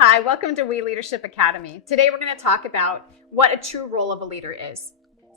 Hi, welcome to We Leadership Academy. Today we're going to talk about what a true role of a leader is.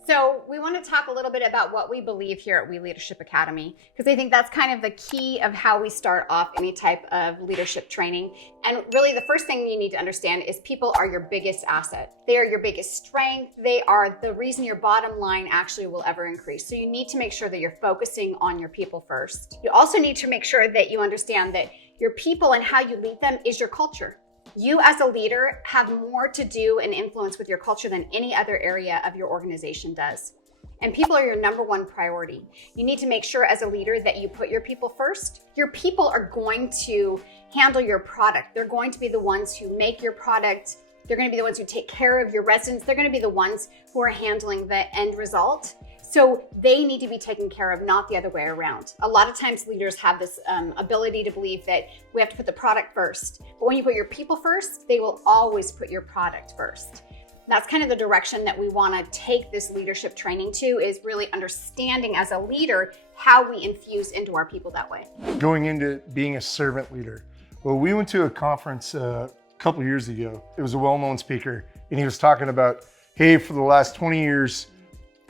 So we want to talk a little bit about what we believe here at We Leadership Academy, because I think that's kind of the key of how we start off any type of leadership training. And really the first thing you need to understand is people are your biggest asset. They are your biggest strength. They are the reason your bottom line actually will ever increase. So you need to make sure that you're focusing on your people first. You also need to make sure that you understand that your people and how you lead them is your culture. You as a leader have more to do and influence with your culture than any other area of your organization does. And people are your number one priority. You need to make sure as a leader that you put your people first. Your people are going to handle your product. They're going to be the ones who make your product. They're going to be the ones who take care of your residents. They're going to be the ones who are handling the end result. So they need to be taken care of, not the other way around. A lot of times leaders have this ability to believe that we have to put the product first. But when you put your people first, they will always put your product first. That's kind of the direction that we want to take this leadership training to, is really understanding as a leader how we infuse into our people that way. Going into being a servant leader. Well, we went to a conference a couple of years ago. It was a well-known speaker, and he was talking about, hey, for the last 20 years,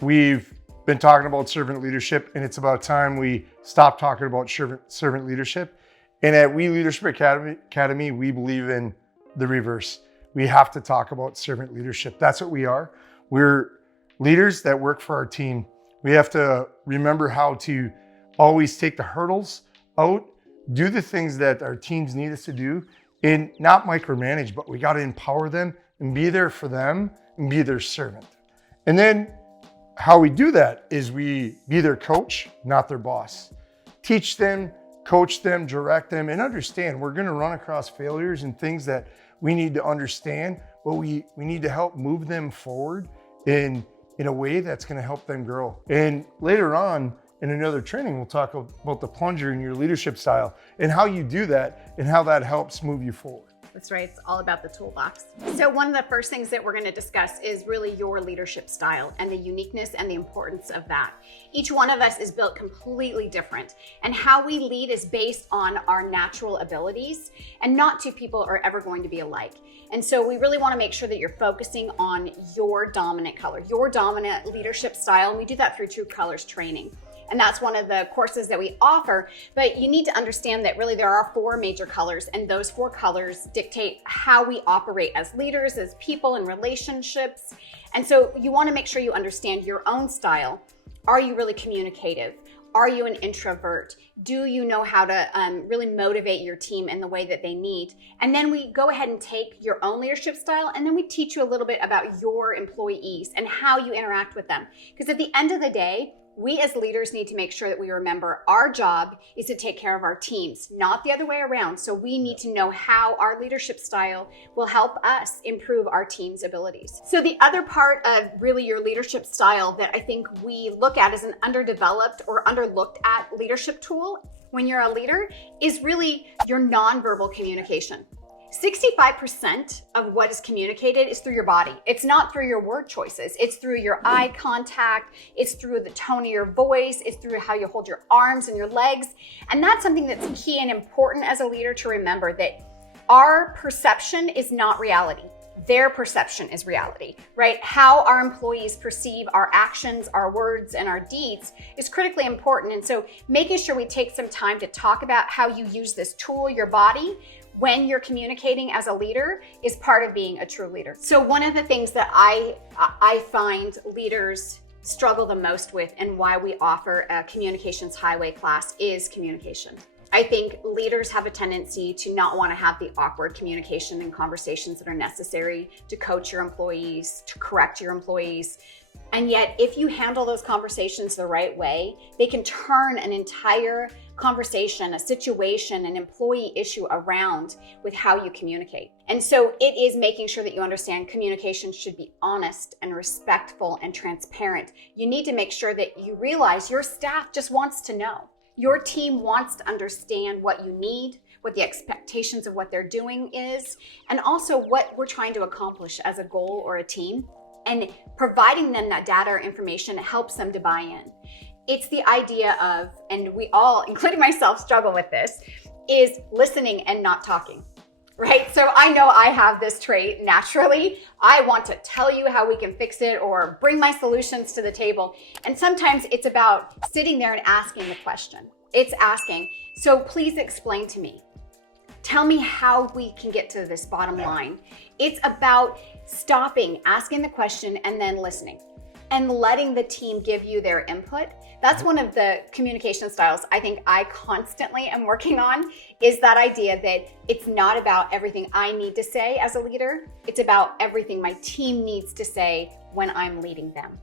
we've been talking about servant leadership, and it's about time we stop talking about servant leadership. And at We Leadership Academy, we believe in the reverse. We have to talk about servant leadership. That's what we are. We're leaders that work for our team. We have to remember how to always take the hurdles out, do the things that our teams need us to do, and not micromanage, but we got to empower them and be there for them and be their servant. And then how we do that is we be their coach, not their boss. Teach them, coach them, direct them, and understand we're going to run across failures and things that we need to understand, but we need to help move them forward in a way that's going to help them grow. And later on in another training, we'll talk about the plunger in your leadership style and how you do that and how that helps move you forward. That's right. It's all about the toolbox. So one of the first things that we're going to discuss is really your leadership style and the uniqueness and the importance of that. Each one of us is built completely different, and how we lead is based on our natural abilities, and not two people are ever going to be alike. And so we really want to make sure that you're focusing on your dominant color, your dominant leadership style. And we do that through True Colors training. And that's one of the courses that we offer. But you need to understand that really there are four major colors, and those four colors dictate how we operate as leaders, as people, in relationships. And so you want to make sure you understand your own style. Are you really communicative? Are you an introvert? Do you know how to really motivate your team in the way that they need? And then we go ahead and take your own leadership style, and then we teach you a little bit about your employees and how you interact with them. Because at the end of the day, we as leaders need to make sure that we remember our job is to take care of our teams, not the other way around. So we need to know how our leadership style will help us improve our team's abilities. So the other part of really your leadership style that I think we look at as an underdeveloped or underlooked at leadership tool when you're a leader is really your nonverbal communication. 65% of what is communicated is through your body. It's not through your word choices. It's through your eye contact. It's through the tone of your voice. It's through how you hold your arms and your legs. And that's something that's key and important as a leader to remember, that our perception is not reality. Their perception is reality, right? How our employees perceive our actions, our words, and our deeds is critically important. And so making sure we take some time to talk about how you use this tool, your body, when you're communicating as a leader is part of being a true leader. So one of the things that I find leaders struggle the most with, and why we offer a communications highway class, is communication. I think leaders have a tendency to not want to have the awkward communication and conversations that are necessary to coach your employees, to correct your employees. And yet, if you handle those conversations the right way, they can turn an entire conversation, a situation, an employee issue around with how you communicate. And so it is making sure that you understand communication should be honest and respectful and transparent. You need to make sure that you realize your staff just wants to know. Your team wants to understand what you need, what the expectations of what they're doing is, and also what we're trying to accomplish as a goal or a team. And providing them that data or information helps them to buy in. It's the idea of, and we all, including myself, struggle with this, is listening and not talking. right? So I know I have this trait naturally. I want to tell you how we can fix it or bring my solutions to the table. And sometimes it's about sitting there and asking the question. It's asking, so please explain to me. Tell me how we can get to this bottom line. It's about stopping, asking the question, and then listening and letting the team give you their input. That's one of the communication styles I think I constantly am working on, is that idea that it's not about everything I need to say as a leader. It's about everything my team needs to say when I'm leading them.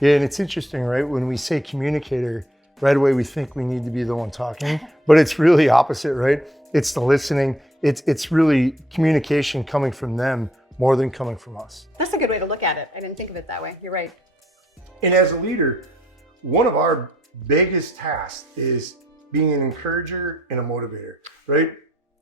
Yeah, and it's interesting, right? When we say communicator, right away we think we need to be the one talking, but it's really opposite, right? It's the listening. It's really communication coming from them more than coming from us. That's a good way to look at it. I didn't think of it that way. You're right. And as a leader, one of our biggest tasks is being an encourager and a motivator, right?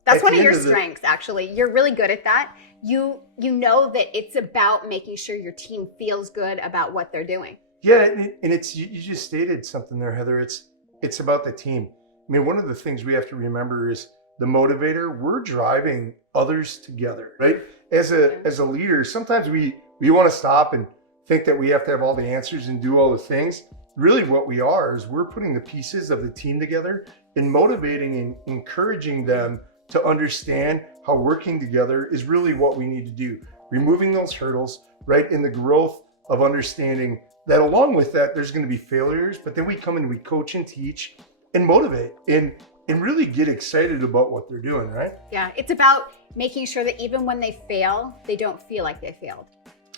That's one of your strengths, actually. You're really good at that. You know that it's about making sure your team feels good about what they're doing. Yeah, and it's you just stated something there, Heather. It's about the team. I mean, one of the things we have to remember is the motivator. We're driving others together, right? As a leader, sometimes we want to stop and think that we have to have all the answers and do all the things. Really what we are is we're putting the pieces of the team together and motivating and encouraging them to understand how working together is really what we need to do. Removing those hurdles, right? In the growth of understanding that along with that, there's going to be failures, but then we come and we coach and teach and motivate and really get excited about what they're doing, right? Yeah, it's about making sure that even when they fail, they don't feel like they failed,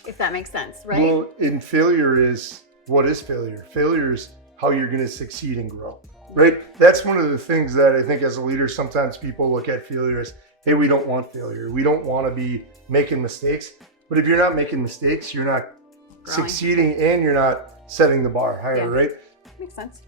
if that makes sense, right? Well, and failure is, what is failure? Failure is how you're going to succeed and grow, right? That's one of the things that I think as a leader, sometimes people look at failure as, hey, we don't want failure. We don't want to be making mistakes. But if you're not making mistakes, you're not Growing. Succeeding and you're not setting the bar higher, right? Makes sense.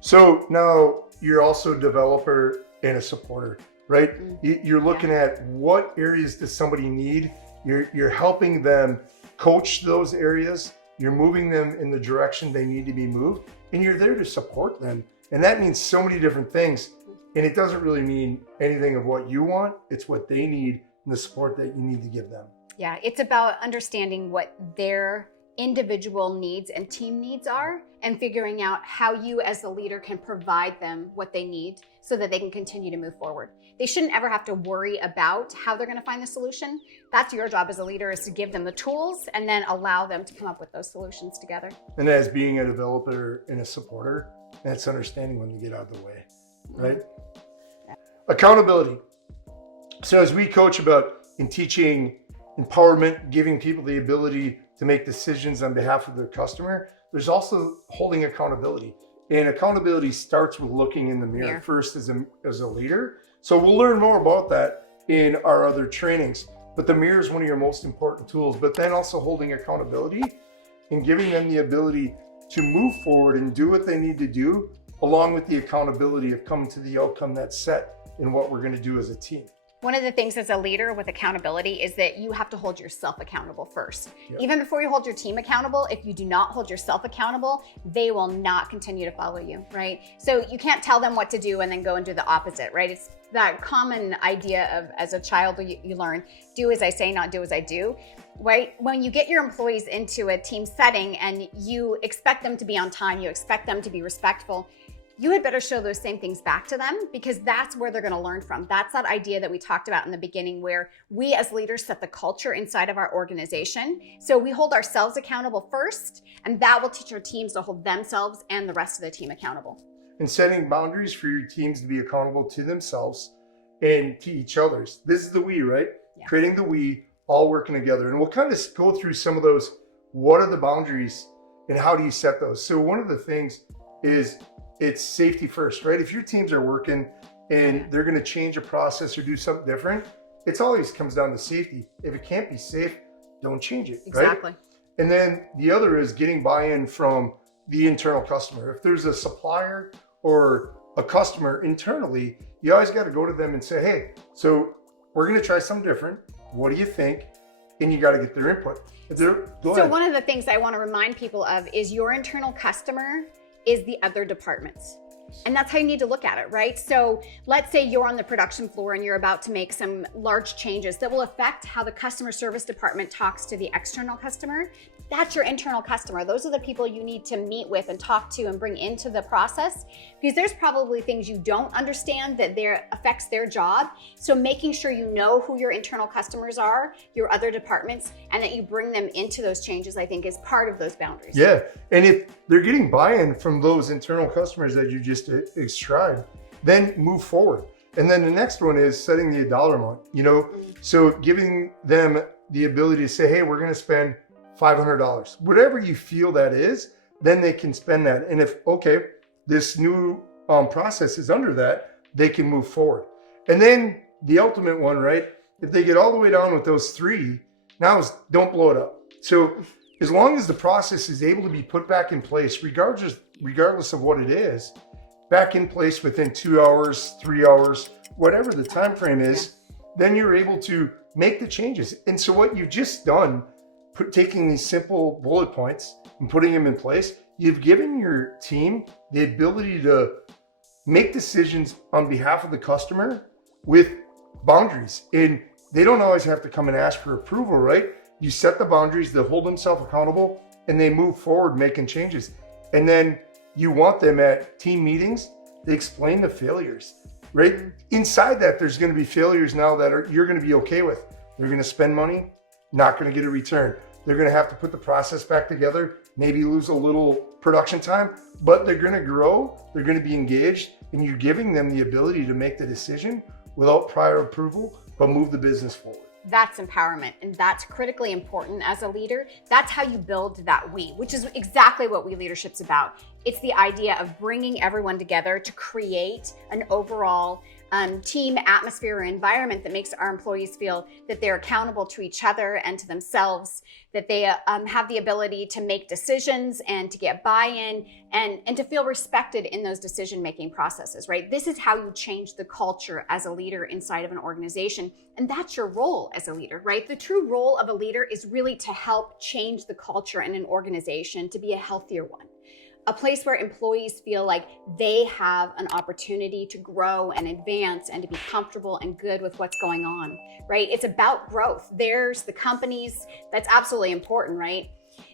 So now you're also a developer and a supporter, right? You're looking at what areas does somebody need. You're helping them coach those areas. You're moving them in the direction they need to be moved, and you're there to support them. And that means so many different things. And it doesn't really mean anything of what you want. It's what they need and the support that you need to give them. Yeah, it's about understanding what their individual needs and team needs are and figuring out how you as the leader can provide them what they need so that they can continue to move forward. They shouldn't ever have to worry about how they're going to find the solution. That's your job as a leader, is to give them the tools and then allow them to come up with those solutions together. And as being a developer and a supporter, that's understanding when to get out of the way, right? Accountability. So as we coach about in teaching empowerment, giving people the ability to make decisions on behalf of their customer, there's also holding accountability. And accountability starts with looking in the mirror first as a leader. So we'll learn more about that in our other trainings. But the mirror is one of your most important tools, but then also holding accountability and giving them the ability to move forward and do what they need to do, along with the accountability of coming to the outcome that's set in what we're going to do as a team. One of the things as a leader with accountability is that you have to hold yourself accountable first. Even before you hold your team accountable, if you do not hold yourself accountable, they will not continue to follow you, right? So you can't tell them what to do and then go and do the opposite, right? It's that common idea of, as a child, you learn, do as I say, not do as I do, right? When you get your employees into a team setting and you expect them to be on time, you expect them to be respectful, you had better show those same things back to them, because that's where they're going to learn from. That's that idea that we talked about in the beginning, where we as leaders set the culture inside of our organization. So we hold ourselves accountable first, and that will teach our teams to hold themselves and the rest of the team accountable. And setting boundaries for your teams to be accountable to themselves and to each other's. This is the we, right? Yeah. Creating the we, all working together. And we'll kind of go through some of those. What are the boundaries and how do you set those? So one of the things is, it's safety first, right? If your teams are working and they're going to change a process or do something different, it always comes down to safety. If it can't be safe, don't change it. Exactly. Right? And then the other is getting buy-in from the internal customer. If there's a supplier or a customer internally, you always got to go to them and say, hey, so we're going to try something different. What do you think? And you got to get their input. So one of the things I want to remind people of is your internal customer is the other departments. And that's how you need to look at it, right? So let's say you're on the production floor and you're about to make some large changes that will affect how the customer service department talks to the external customer. That's your internal customer. Those are the people you need to meet with and talk to and bring into the process, because there's probably things you don't understand that affects their job. So making sure you know who your internal customers are, your other departments, and that you bring them into those changes, I think is part of those boundaries. Yeah, and if they're getting buy-in from those internal customers that you just described, then move forward. And then the next one is setting the dollar amount, so giving them the ability to say, hey, we're going to spend $500, whatever you feel that is, then they can spend that. And if, okay, this new process is under that, they can move forward. And then the ultimate one, right? If they get all the way down with those three, now is don't blow it up. So as long as the process is able to be put back in place, regardless of what it is, back in place within 2 hours, 3 hours, whatever the time frame is, then you're able to make the changes. And so what you've just done, taking these simple bullet points and putting them in place, you've given your team the ability to make decisions on behalf of the customer with boundaries. And they don't always have to come and ask for approval, right? You set the boundaries, they hold themselves accountable, and they move forward making changes. And then you want them at team meetings, they explain the failures, right? Inside that, there's going to be failures now that you're going to be okay with. They're going to spend money, not going to get a return. They're going to have to put the process back together, maybe lose a little production time, but they're going to grow, they're going to be engaged, and you're giving them the ability to make the decision without prior approval, but move the business forward. That's empowerment, and that's critically important as a leader. That's how you build that we, which is exactly what We Leadership's about. It's the idea of bringing everyone together to create an overall team atmosphere or environment that makes our employees feel that they're accountable to each other and to themselves, that they have the ability to make decisions and to get buy-in and to feel respected in those decision-making processes, right? This is how you change the culture as a leader inside of an organization. And that's your role as a leader, right? The true role of a leader is really to help change the culture in an organization to be a healthier one. A place where employees feel like they have an opportunity to grow and advance and to be comfortable and good with what's going on, right? It's about growth. There's the companies, that's absolutely important, right?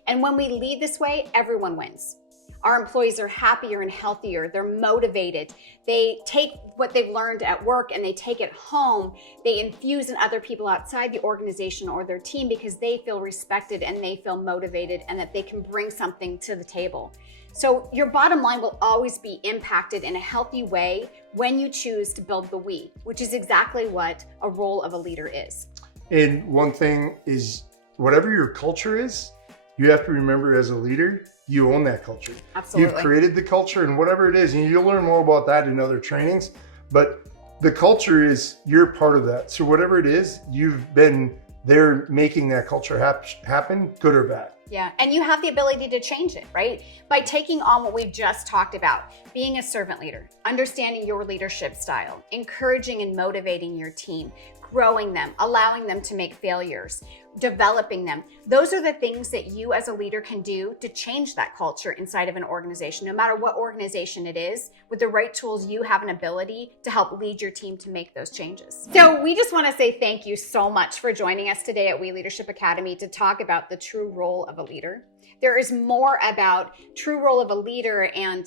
And when we lead this way, everyone wins. Our employees are happier and healthier. They're motivated. They take what they've learned at work and they take it home. They infuse in other people outside the organization or their team because they feel respected and they feel motivated and that they can bring something to the table. So your bottom line will always be impacted in a healthy way when you choose to build the we, which is exactly what a role of a leader is. And one thing is, whatever your culture is, you have to remember as a leader, you own that culture. Absolutely. You've created the culture and whatever it is, and you'll learn more about that in other trainings, but the culture is, you're part of that. So whatever it is, you've been there making that culture happen, good or bad. Yeah, and you have the ability to change it, right? By taking on what we've just talked about, being a servant leader, understanding your leadership style, encouraging and motivating your team, growing them, allowing them to make failures, developing them. Those are the things that you as a leader can do to change that culture inside of an organization. No matter what organization it is, with the right tools, you have an ability to help lead your team to make those changes. So we just want to say thank you so much for joining us today at We Leadership Academy to talk about the true role of a leader. There is more about true role of a leader and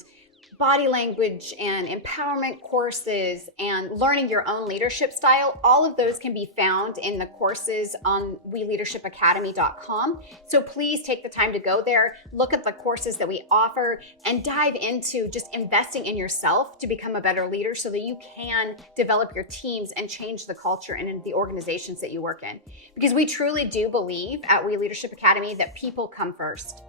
body language and empowerment courses and learning your own leadership style. All of those can be found in the courses on WeLeadershipAcademy.com. So please take the time to go there, look at the courses that we offer, and dive into just investing in yourself to become a better leader so that you can develop your teams and change the culture and in the organizations that you work in. Because we truly do believe at We Leadership Academy that people come first.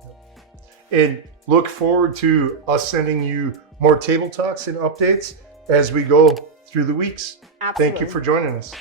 And look forward to us sending you more table talks and updates as we go through the weeks. Absolutely. Thank you for joining us.